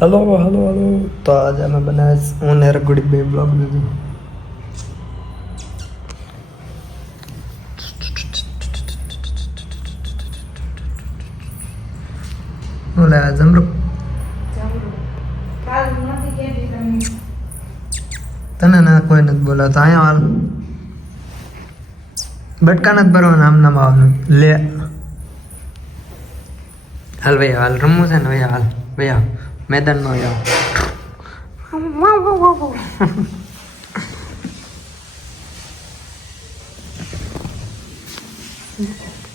Hello hello hello. तो आज हमें बनाया હું ને રઘુડી બે બ્લોગ લીધું. ઓલા જમરૂક તને ના કોઈ નથી બોલાવતો. અહીંયા હાલ બટકા નથી ભરવાના, આમ નામ આવવાનું. લે હાલ ભાઈ હાલ રમવું છે ને ભાઈ હાલ ભાઈ મેદાન નો આવ.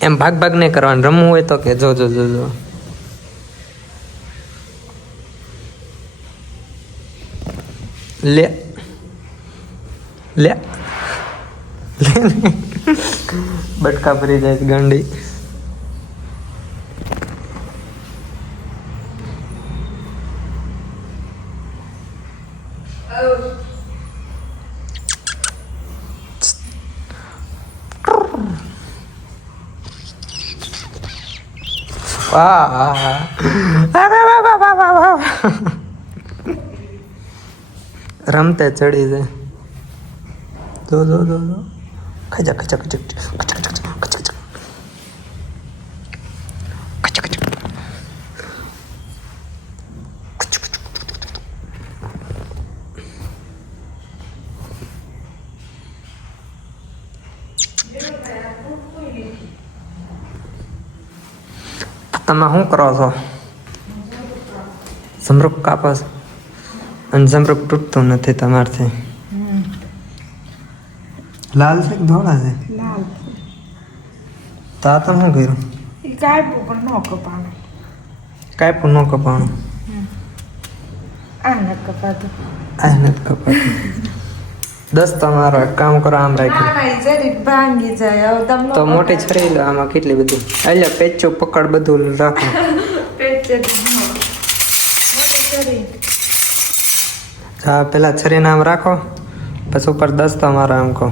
એમ ભાગ ભાગ નહીં કરવાનું. રમવું હોય તો કે જો જો જો જો લે લે બટકા ભરી જાય છે ગાંડી. રમતે ચડી જાય. જો જો જો જો ખચક ખચક ખચક ખચક ખચક ખચક તમે શું કરો છો? જમરૂક કાપસ અને જમરૂક તૂટતું નથી તમારથી. લાલ છે કે ધોળા છે? લાલ. તો આ તો શું કર્યું? એ કાપ્યું પણ ન કપાણું. કાપ્યું ન કપાણું? આ ન કપાતું. આ નથી કપાતું. દસ તમારો એક કામ કરો, આમ રાખી ના ના જરીક ભાંગી જાય. હવે તમને તો મોટી છરી લો. આમાં કેટલી બધી એટલે પેચું પકડ બધું રાખો. પેચે મોટી જરી. હા પેલા છરીને આમ રાખો, પછી ઉપર 10 તમારો આમ કહો.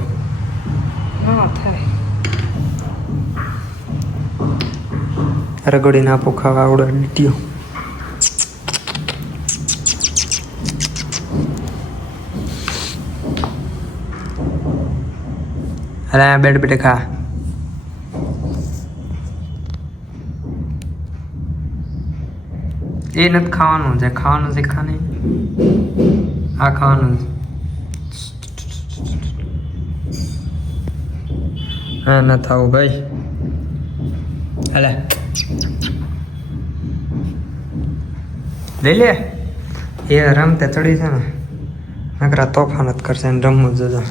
ના થાય. રગડી નાખું ખાવા આવડે ડીટીઓ. અરે બેડ બેટે ખા. એ નથી ખાવાનું, જે ખાવાનું છે ખા નહીં. આ ખાવાનું છે. હા ન થાવું ભાઈ. અલે લઈ લે. એ રમતે ચડી છે ને નકરા તોફાન જ કરશે ને રમવું જજો.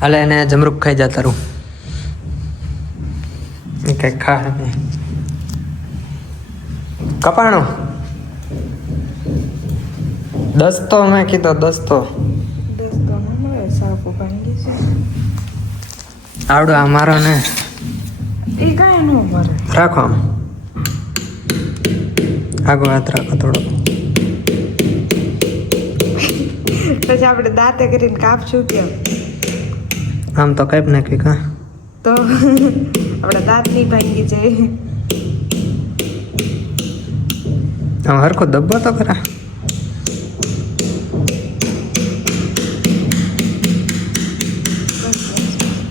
હાલે એને જમરૂક ખાઈ જા તારું. એ કઈ ખા નહીં. કપાણું 10 તો મેં કીધો 10 તો. 10 તો મળે. સાપુ ભાંગી છે. આવડો આ મારો ને એ કાંઈ ન મરે. રાખો આમ આગો હાથ રાખો થોડો. પછી આપણે દાંતે કરીને કાપશું કેમ? આમ તો કાંઈ નાખી કા તો આપણે દાંત નહીં ભાંગી જાય. આમ હરખો દબ્બો તો ખરા.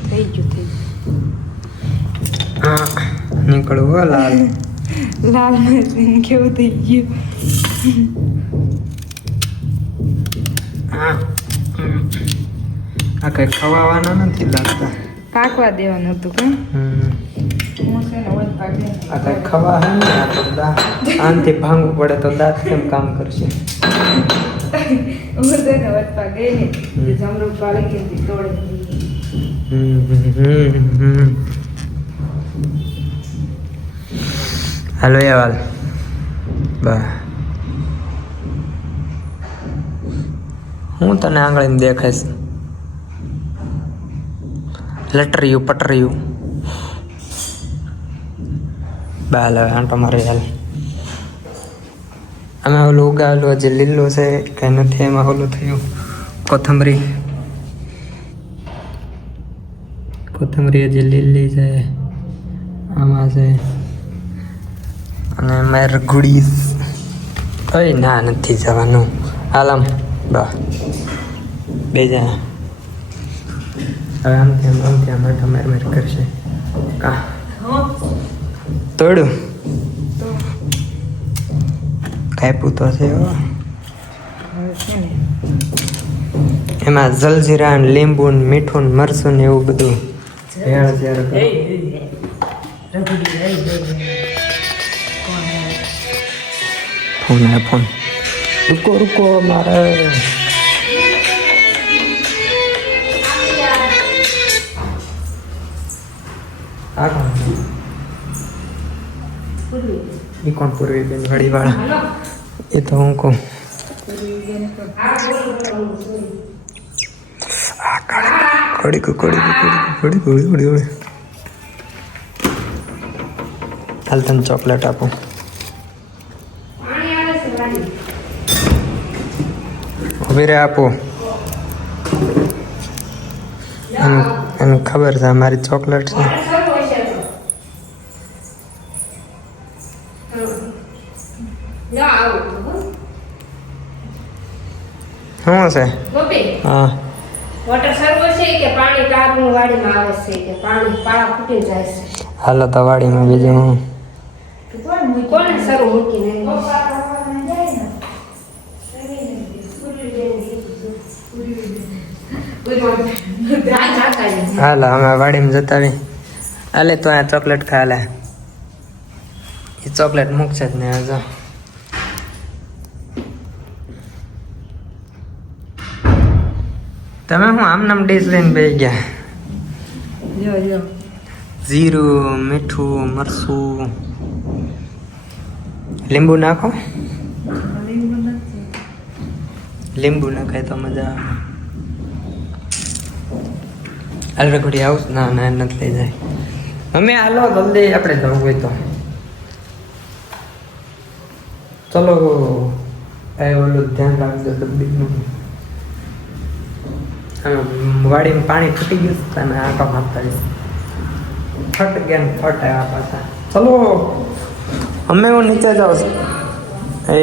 થઈ ગયું. હા નીકળવું હો લાલ. લાલ મરચું કેવું થઈ ગયું. હા આ કઈ ખવાવાના નથી લાગતા. પાકવા દેવાનું હતું કાં? હમ હું છે ને ઓલ પાકે. આ કઈ ખવા હે ને આ તો આનથી ભાંગવું પડે તો દાંત કેમ કામ કરશે? હું છે ને વચપા ગઈ ને તે જમરૂક પાડી કે તોડે. હાલો યાર બા હું તને આંગળીને દેખાઈશ. લટરિયું પટરિયું બાલ આંટો મારી હાલ. અમે ઓલું ઉગાવેલું હજી લીલું છે કંઈ નથી. એમાં ઓલું થયું કોથમરી કોથમરી હજી લીલી છે, આમાં છે, અને મારે ગુડી કઈ ના નથી જવાનું. આલમ બા બે જણા હવે આમથી આમ મેર કરશે. કા તોડું કાપ્યું તો છે એમાં જલજીરા ને લીંબુ ને મીઠું ને મરચું ને એવું બધું ભેળ જ્યારે ફોન રૂકો મારે આ કોણ એ કોણ પૂર્વી બેન વાળીવાળા એ તો હું કહું કડી હાલ તને ચોકલેટ આપું. ઉભી રે આપો. એને ખબર છે મારી ચોકલેટ છે. શું છે? હા વોટર સર્વર છે કે પાણી ટાપનું વાડીમાં આવે છે કે પાણી પાળા ફૂટી જાય છે. હાલો તો વાડીમાં બીજું હું કોને સરું મૂકીને હાલો અમે વાડીમાં જતા આવી. હાલે તો આ ચોકલેટ ખા લે. એ ચોકલેટ મૂકશે જ ને હજો. તમે હું આમ નામ ડીશ લઈને બેસી ગયા? જીરું, મીઠું, મરચું, લીંબુ નાખો. લીંબુ નાખાય તો મજા આવે. હાલ રખડી આવું ના ના નથી લઈ જાય. અમે હાલો જલ્દી આપણે જવું હોય તો ચલો. એ ઓલું ધ્યાન રાખજો ડબ્બીનું. વાડીમાં પાણી ફૂટી ગયું તમે આંટો મારતા ફટ ગયા ને ફટ આવ્યા પાછા. ચલો અમે હું નીચે જાઉં છું. એ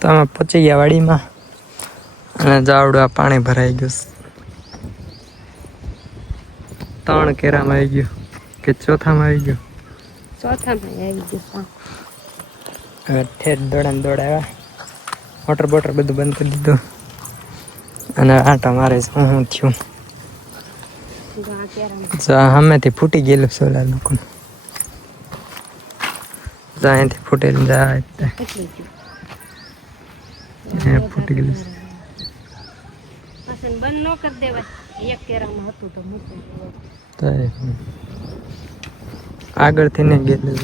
તમે પહોંચી ગયા વાડીમાં અને જાવડું આ પાણી ભરાઈ ગયું. 3 કેરામાં આવી ગયું કે ચોથામાં આવી ગયું? ચોથામાં આવી ગયું. હવે ઠેર દોડાવ્યા. મોટર બોટર બધું બંધ કરી દીધું અને આટા મારે શું થયું. સામેથી ફૂટી ગયેલું સોલાર લોકો અહીંથી ફૂટેલું જાય ફૂટી ગયેલું. બંધ ન કરી દેવાય. એક કેરામાં હતું તો મૂકી આગળથી ને ગયેલું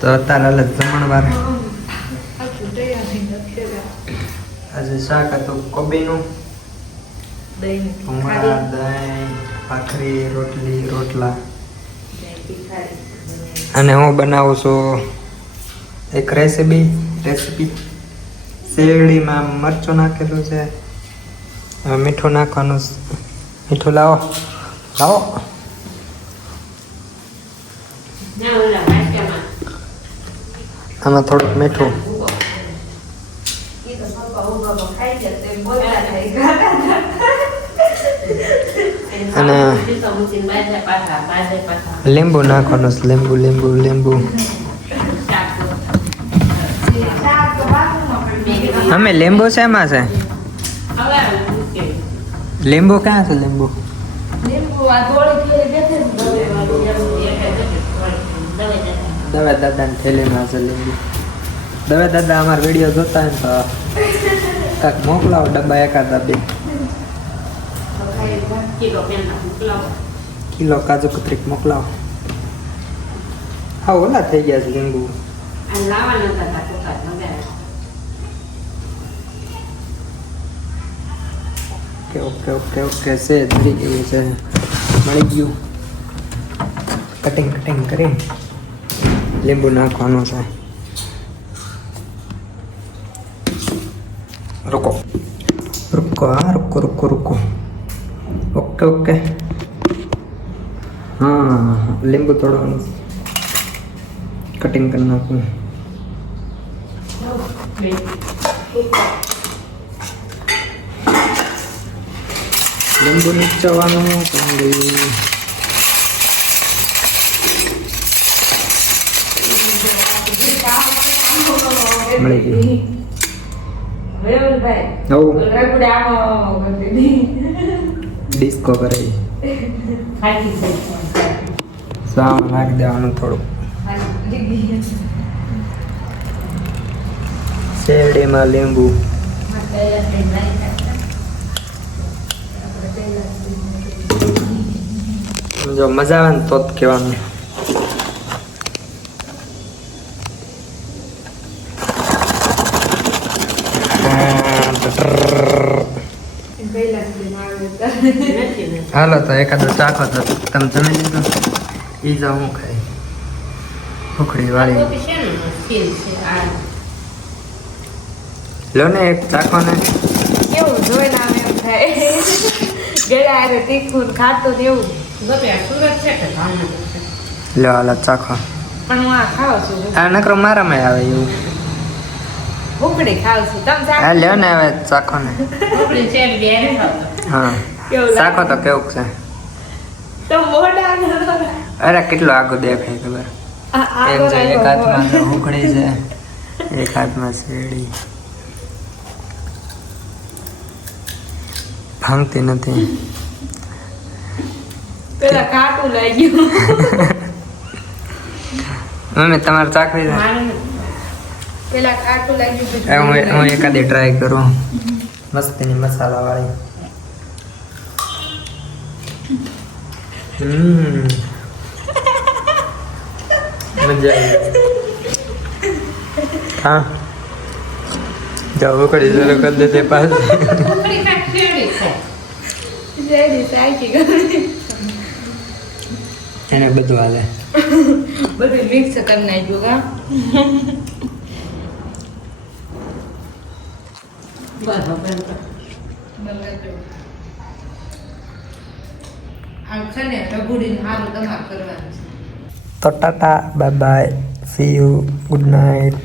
તો અત્યારે હાલ જમણવાર. આજે શાક હતું કોબીનું, ભૂંગળા, દહીં, ભાખરી, રોટલી, રોટલા. અને હું બનાવું છું એક રેસીપી. શેરડીમાં મરચું નાખેલું છે. હવે મીઠું નાખવાનું. મીઠું લાવો. આમાં થોડુંક મીઠું. અને લીંબુ નાખવાનું. લીંબુ અમે લીંબુ શેમાં છે? લીંબુ ક્યાં છે? લીંબુ દવે દાદાની થેલીમાં છે લીંબુ. દવે દાદા અમારા વિડીયો જોતા હોય તો કાંઈક મોકલાવો ડબ્બા એકાદા 2 કિલો કાજુ કતરી મોકલાવો. હા ઓલા થઈ ગયા છે લીંબુ. ઓકે છે ધરી ગયું છે. મળી ગયું. કટિંગ કરી લીંબુ નાખવાનું છે. रुको हाँ रुको ओके ओके हाँ लींबू थोड़ा कटिंग करना को लींबू નીચવાનું મળી ગઈ ડિસ્કો કરે સાવ નાખી દેવાનું થોડું શેરડીમાં લીંબુ જો મજા આવે ને તો જ કહેવાનું હાલો તો એકાદો ચાખો તો તમે જમી લીધું ઈ જાવ હું ખાઈ ઉખડી વાળી લો ને એક ચાખો ને કેવું જોઈને આમ એમ થાય ગળા હારે તીખું ને ખાતું ને એવું લો હાલો ચાખો પણ હું આ ખાઉં છું આ નકરો મારામાં આવે એવું ઉકડી ખાઉં છું તમે હા લ્યો ને હવે ચાખો ને હા કેવું ચાખો તો કેવું છે તો મોઢા અરે કેટલું આગું દેખાય ખબર એક છે એક હાથમાં ઉખડી છે એક હાથમાં શેરડી ભાંગતી નથી પેલા કાટું લાગ્યું મમ્મી તમારે ચાખવી છે પેલા કાટું લાગ્યું હું એકાદી ટ્રાય કરું મસ્તીની મસાલા વાળી મજા આવી હા જાઓ કડી જરો કર દેતે પાસ એને બધું હાલે બધું મિક્સ કરી નાખ્યું કા તો Tata bye bye see you good night